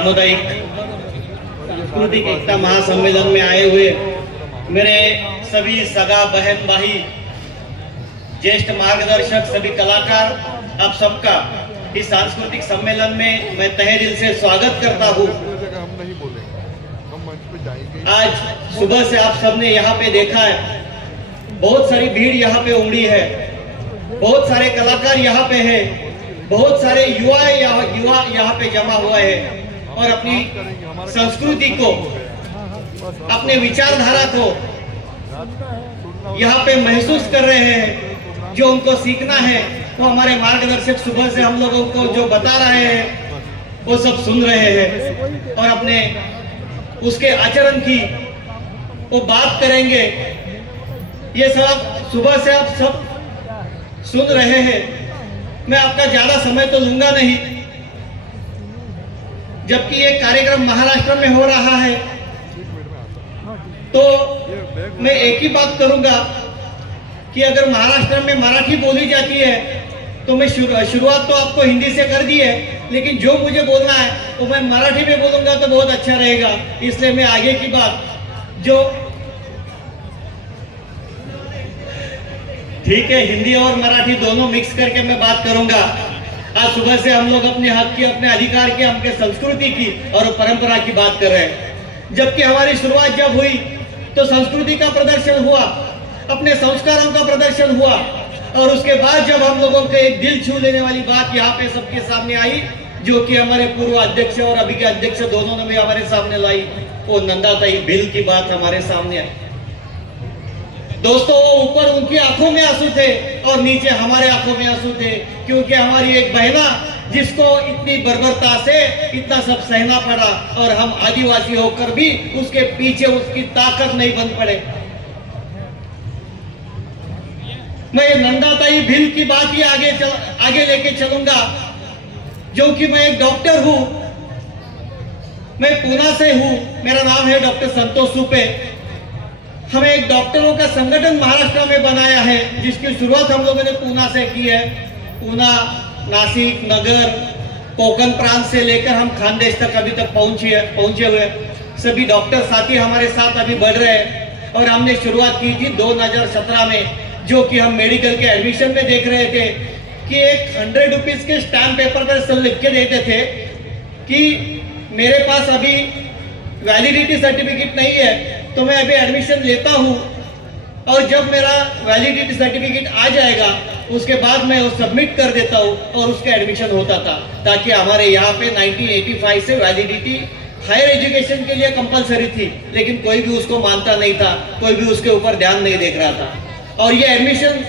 सामुदायिक सांस्कृतिक एकता महासम्मेलन में आए हुए मेरे सभी सगा बहन भाई, ज्येष्ठ मार्गदर्शक, सभी कलाकार, आप सबका इस सांस्कृतिक सम्मेलन में मैं तहे दिल से स्वागत करता हूँ। आज सुबह से आप सबने यहाँ पे देखा है, बहुत सारी भीड़ यहाँ पे उमड़ी है, बहुत सारे कलाकार यहाँ पे हैं, बहुत सारे युवा यहाँ पे जमा हुआ है और अपनी संस्कृति को, अपने विचारधारा को यहाँ पे महसूस कर रहे हैं। जो उनको सीखना है वो हमारे मार्गदर्शक सुबह से हम लोगों को जो बता रहे हैं वो सब सुन रहे हैं और अपने उसके आचरण की वो बात करेंगे। ये सब सुबह से आप सब सुन रहे हैं। मैं आपका ज्यादा समय तो लूंगा नहीं, जबकि ये कार्यक्रम महाराष्ट्र में हो रहा है तो मैं एक ही बात करूंगा कि अगर महाराष्ट्र में मराठी बोली जाती है तो मैं शुरुआत तो आपको हिंदी से कर दी है, लेकिन जो मुझे बोलना है वो मैं मराठी में बोलूंगा तो बहुत अच्छा रहेगा। इसलिए मैं आगे की बात जो ठीक है, हिंदी और मराठी दोनों मिक्स करके मैं बात करूंगा। आज सुबह से हम लोग अपने हक की, अपने अधिकार की, अपने संस्कृति की और परंपरा की बात कर रहे हैं। जबकि हमारी शुरुआत जब हुई तो संस्कृति का प्रदर्शन हुआ, अपने संस्कारों का प्रदर्शन हुआ और उसके बाद जब हम लोगों के एक दिल छू लेने वाली बात यहाँ पे सबके सामने आई, जो कि हमारे पूर्व अध्यक्ष और अभी के अध्यक्ष दोनों ने भी हमारे सामने लाई, वो नंदाताई भिल की बात हमारे सामने आई। दोस्तों, ऊपर उनकी आंखों में आंसू थे और नीचे हमारे आंखों में आंसू थे, क्योंकि हमारी एक बहना जिसको इतनी बर्बरता से इतना सब सहना पड़ा और हम आदिवासी होकर भी उसके पीछे उसकी ताकत नहीं बन पड़े। मैं नंदाताई भिल की बात ही आगे लेके चलूंगा, जो कि मैं एक डॉक्टर हूं, मैं पूना से हूं, मेरा नाम है डॉक्टर संतोष सुपे। हमें एक डॉक्टरों का संगठन महाराष्ट्र में बनाया है, जिसकी शुरुआत हम लोगों ने पूना से की है। पूना, नासिक, नगर, कोकण प्रांत से लेकर हम खानदेश तक अभी तक पहुंचे हुए सभी डॉक्टर साथी हमारे साथ अभी बढ़ रहे हैं। और हमने शुरुआत की थी 2017 में, जो कि हम मेडिकल के एडमिशन में देख रहे थे कि एक 100 रुपीज के स्टैम्प पेपर पर सब लिख के देते थे कि मेरे पास अभी वैलिडिटी सर्टिफिकेट नहीं है तो मैं अभी एडमिशन लेता हूं, और जब मेरा वैलिडिटी सर्टिफिकेट आ जाएगा उसके बाद मैं वो सबमिट कर देता हूं और उसका एडमिशन होता था। ताकि हमारे यहाँ पे 1985 से वैलिडिटी हायर एजुकेशन के लिए कंपलसरी थी, लेकिन कोई भी उसको मानता नहीं था, कोई भी उसके ऊपर ध्यान नहीं देख रहा था। और ये एडमिशन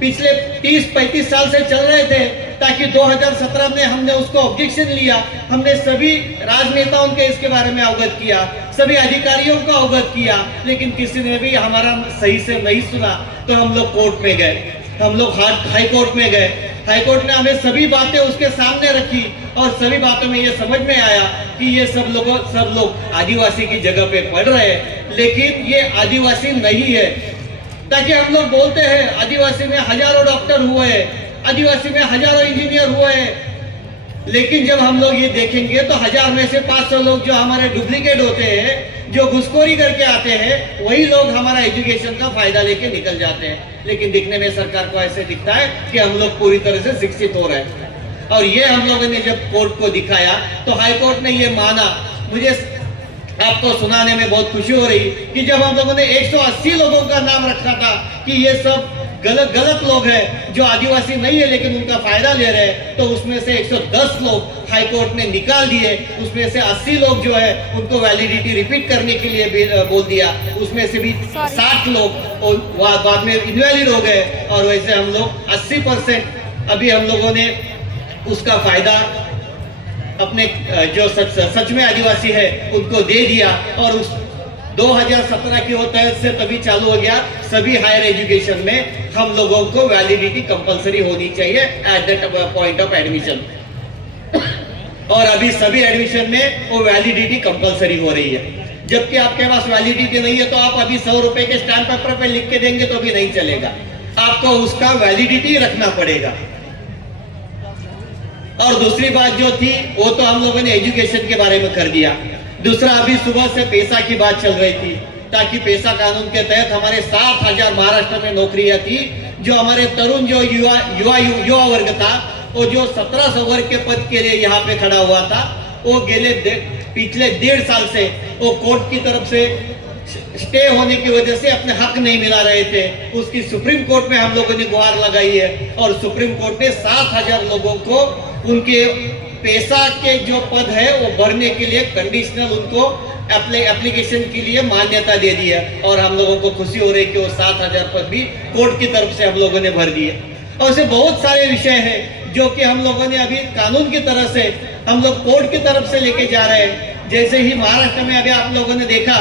पिछले 30-35 साल से चल रहे थे, ताकि 2017 में हमने उसको ऑब्जेक्शन लिया। हमने सभी राजनेताओं के इसके बारे में अवगत किया, सभी अधिकारियों को अवगत किया, लेकिन किसी ने भी हमारा सही से नहीं सुना। तो हम लोग कोर्ट में गए, हम लोग हाई कोर्ट में गए। हाई कोर्ट ने हमें सभी बातें उसके सामने रखी और सभी बातों में ये समझ में आया कि ये सब लोग आदिवासी की जगह पे पढ़ रहे हैं, लेकिन ये आदिवासी नहीं है। ताकि हम लोग बोलते हैं आदिवासी में हजारों डॉक्टर हुए हैं, आदिवासी में हजारों इंजीनियर हुए हैं, लेकिन जब हम लोग ये देखेंगे तो 1000 में से 500 लोग जो हमारे डुप्लीकेट होते हैं, जो घुसखोरी करके आते हैं, वही लोग हमारा एजुकेशन का फायदा लेके निकल जाते हैं। लेकिन दिखने में सरकार को ऐसे दिखता है कि हम लोग पूरी तरह से शिक्षित हो रहे हैं। और ये हम लोगों ने जब कोर्ट को दिखाया तो हाई कोर्ट ने ये माना। मुझे आपको सुनाने में बहुत खुशी हो रही कि जब हम लोगों ने 180 लोगों का नाम रखा था कि ये सब गलत लोग हैं जो आदिवासी नहीं है लेकिन उनका फायदा ले रहे हैं, तो उसमें से 110 लोग हाई कोर्ट ने निकाल दिए। उसमें से 80 लोग जो है उनको वैलिडिटी रिपीट करने के लिए बोल दिया। उसमें से भी 60 लोग बाद में इनवैलिड हो गए और वैसे हम लोग 80% अभी हम लोगों ने उसका फायदा अपने जो सच में आदिवासी है उनको दे दिया। और उस 2017 की वो तहत से तभी चालू हो गया, सभी हायर एजुकेशन में हम लोगों को वैलिडिटी कंपलसरी होनी चाहिए at the point of admission. और अभी सभी एडमिशन में वो वैलिडिटी कंपलसरी हो रही है। जबकि आपके पास वैलिडिटी नहीं है तो आप अभी 100 रुपए के स्टैम्प पेपर पे लिख के देंगे तो भी नहीं चलेगा, आपको उसका वैलिडिटी रखना पड़ेगा। और दूसरी बात जो थी वो तो हम लोगों ने एजुकेशन के बारे में कर दिया। दूसरा, अभी सुबह से पैसा की बात चल रही थी, ताकि पैसा कानून के तहत हमारे 7,000 महाराष्ट्र में नौकरियां थी। जो हमारे तरुण जो युवा वर्ग था, वो जो 1700 वर्ग के पद के लिए यहाँ पे खड़ा हुआ था, वो पिछले 1.5 साल से वो कोर्ट की तरफ से स्टे होने की वजह से अपने हक नहीं मिला रहे थे। उसकी सुप्रीम कोर्ट में हम लोगों ने गुहार लगाई है और सुप्रीम कोर्ट ने 7,000 लोगों को उनके पैसा के जो पद है वो भरने के लिए कंडीशनल उनको एप्लीकेशन के लिए मान्यता दे दी है। और हम लोगों को खुशी हो रही है कि वो 7,000 पद भी कोर्ट की तरफ से हम लोगों ने भर दिए। और ऐसे बहुत सारे विषय हैं जो कि हम लोगों ने अभी कानून की तरफ से हम लोग कोर्ट की तरफ से लेके जा रहे हैं। जैसे ही महाराष्ट्र में अभी आप लोगों ने देखा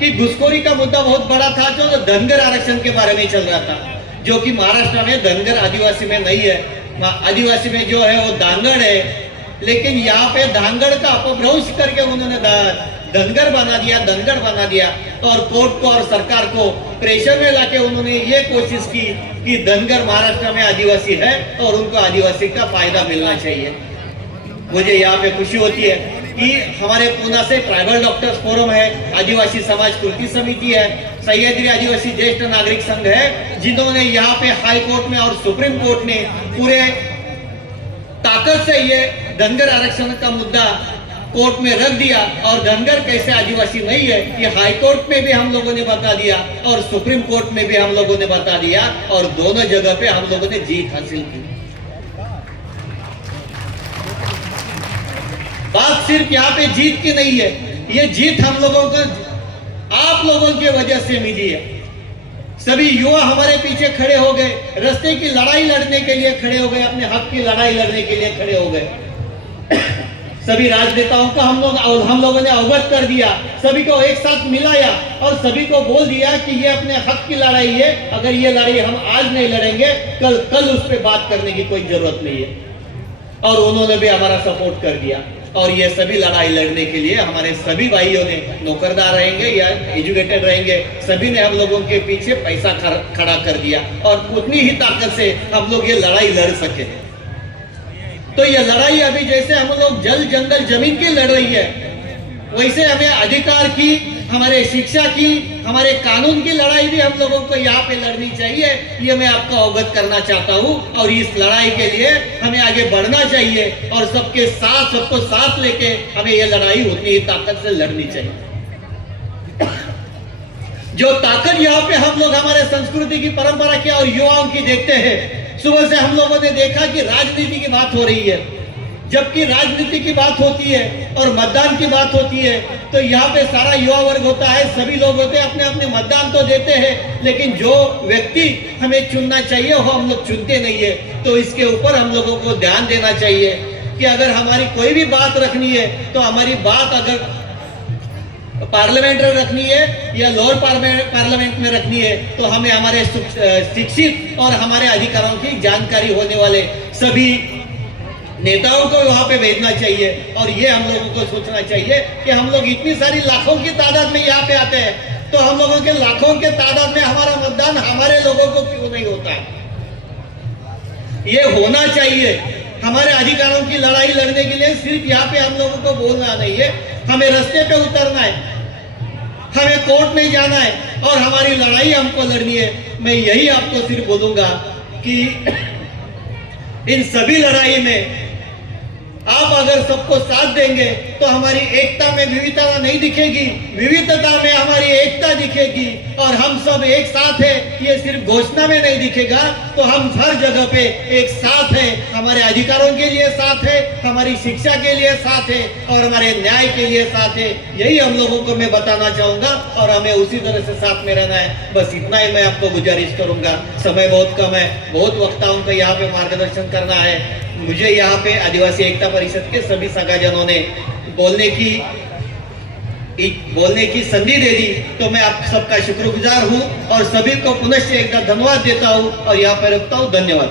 कि घुसखोरी का मुद्दा बहुत बड़ा था, जो धनगर आरक्षण के बारे में चल रहा था, जो कि महाराष्ट्र में धनगर आदिवासी में नहीं है। आदिवासी में जो है वो धांगड़ है, लेकिन यहाँ पे धांगड़ का अपभ्रंश करके उन्होंने धनगर बना दिया और कोर्ट को और सरकार को प्रेशर में लाके उन्होंने ये कोशिश की कि धनगर महाराष्ट्र में आदिवासी है और उनको आदिवासी का फायदा मिलना चाहिए। मुझे यहाँ पे खुशी होती है कि हमारे पूना से ट्राइबल डॉक्टर्स फोरम है, आदिवासी समाज कृति समिति है, सह्याद्री आदिवासी ज्येष्ठ नागरिक संघ है, जिन्होंने यहाँ पे हाई कोर्ट में और सुप्रीम कोर्ट ने पूरे ताकत से ये धनगर आरक्षण का मुद्दा कोर्ट में रख दिया। और धनगर कैसे आदिवासी नहीं है ये हाई कोर्ट में भी हम लोगों ने बता दिया और सुप्रीम कोर्ट में भी हम लोगों ने बता दिया और दोनों जगह पे हम लोगों ने जीत हासिल की। बात सिर्फ यहाँ पे जीत की नहीं है, ये जीत हम लोगों को आप लोगों की वजह से मिली है। सभी युवा हमारे पीछे खड़े हो गए, रास्ते की लड़ाई लड़ने के लिए खड़े हो गए, अपने हक की लड़ाई लड़ने के लिए खड़े हो गए। सभी राजनेताओं का हम लोगों ने अवगत कर दिया, सभी को एक साथ मिलाया और सभी को बोल दिया कि ये अपने हक की लड़ाई है। अगर ये लड़ाई हम आज नहीं लड़ेंगे, कल उस पर बात करने की कोई जरूरत नहीं है। और उन्होंने भी हमारा सपोर्ट कर दिया। और ये सभी लड़ाई लड़ने के लिए हमारे सभी भाइयों ने नौकरदार रहेंगे या एजुकेटेड रहेंगे, सभी ने हम लोगों के पीछे पैसा खड़ा कर दिया और उतनी ही ताकत से हम लोग ये लड़ाई लड़ सके। तो ये लड़ाई अभी जैसे हम लोग जल जंगल जमीन की लड़ रही है, वैसे हमें अधिकार की, हमारे शिक्षा की, हमारे कानून की लड़ाई भी हम लोगों को यहाँ पे लड़नी चाहिए। ये मैं आपको अवगत करना चाहता हूँ और इस लड़ाई के लिए हमें आगे बढ़ना चाहिए और सबको साथ लेके हमें ये लड़ाई उतनी ही ताकत से लड़नी चाहिए। जो ताकत यहाँ पे हम लोग हमारे संस्कृति की परंपरा की और युवाओं की देखते हैं। सुबह से हम लोगों ने देखा कि राजनीति की बात हो रही है, जबकि राजनीति की बात होती है और मतदान की बात होती है तो यहाँ पे सारा युवा वर्ग होता है, सभी लोग होते हैं, अपने अपने मतदान तो देते हैं, लेकिन जो व्यक्ति हमें चुनना चाहिए वो हम लोग चुनते नहीं है। तो इसके ऊपर हम लोगों को ध्यान देना चाहिए कि अगर हमारी कोई भी बात रखनी है तो हमारी बात अगर पार्लियामेंट में रखनी है या लोअर पार्लियामेंट में रखनी है तो हमें हमारे शिक्षित और हमारे अधिकारों की जानकारी होने वाले सभी नेताओं को वहां पे भेजना चाहिए। और ये हम लोगों को सोचना चाहिए कि हम लोग इतनी सारी लाखों की तादाद में यहाँ पे आते हैं, तो हम लोगों के लाखों के तादाद में हमारा मतदान हमारे लोगों को क्यों नहीं होता है? ये होना चाहिए। हमारे अधिकारों की लड़ाई लड़ने के लिए सिर्फ यहाँ पे हम लोगों को बोलना नहीं है, हमें रास्ते पे उतरना है, हमें कोर्ट में जाना है और हमारी लड़ाई हमको लड़नी है। मैं यही आपको सिर्फ बोलूंगा कि इन सभी लड़ाई में आप अगर सबको साथ देंगे तो हमारी एकता में विविधता नहीं दिखेगी, विविधता में हमारी एकता दिखेगी और हम सब एक साथ हैं। ये सिर्फ घोषणा में नहीं दिखेगा, तो हम हर जगह पे एक साथ हैं, हमारे अधिकारों के लिए साथ है, हमारी शिक्षा के लिए साथ है और हमारे न्याय के लिए साथ है। यही हम लोगों को मैं बताना चाहूंगा और हमें उसी तरह से साथ में रहना है। बस इतना ही मैं आपको गुजारिश करूंगा। समय बहुत कम है, बहुत वक्ताओं को यहाँ पे मार्गदर्शन करना है। मुझे यहाँ पे आदिवासी एकता परिषद के सभी सगाजनों ने बोलने की संधि दे दी, तो मैं आप सबका शुक्रगुजार हूँ और सभी को पुनः एक बार धन्यवाद देता हूँ और यहाँ पे रखता हूँ। धन्यवाद।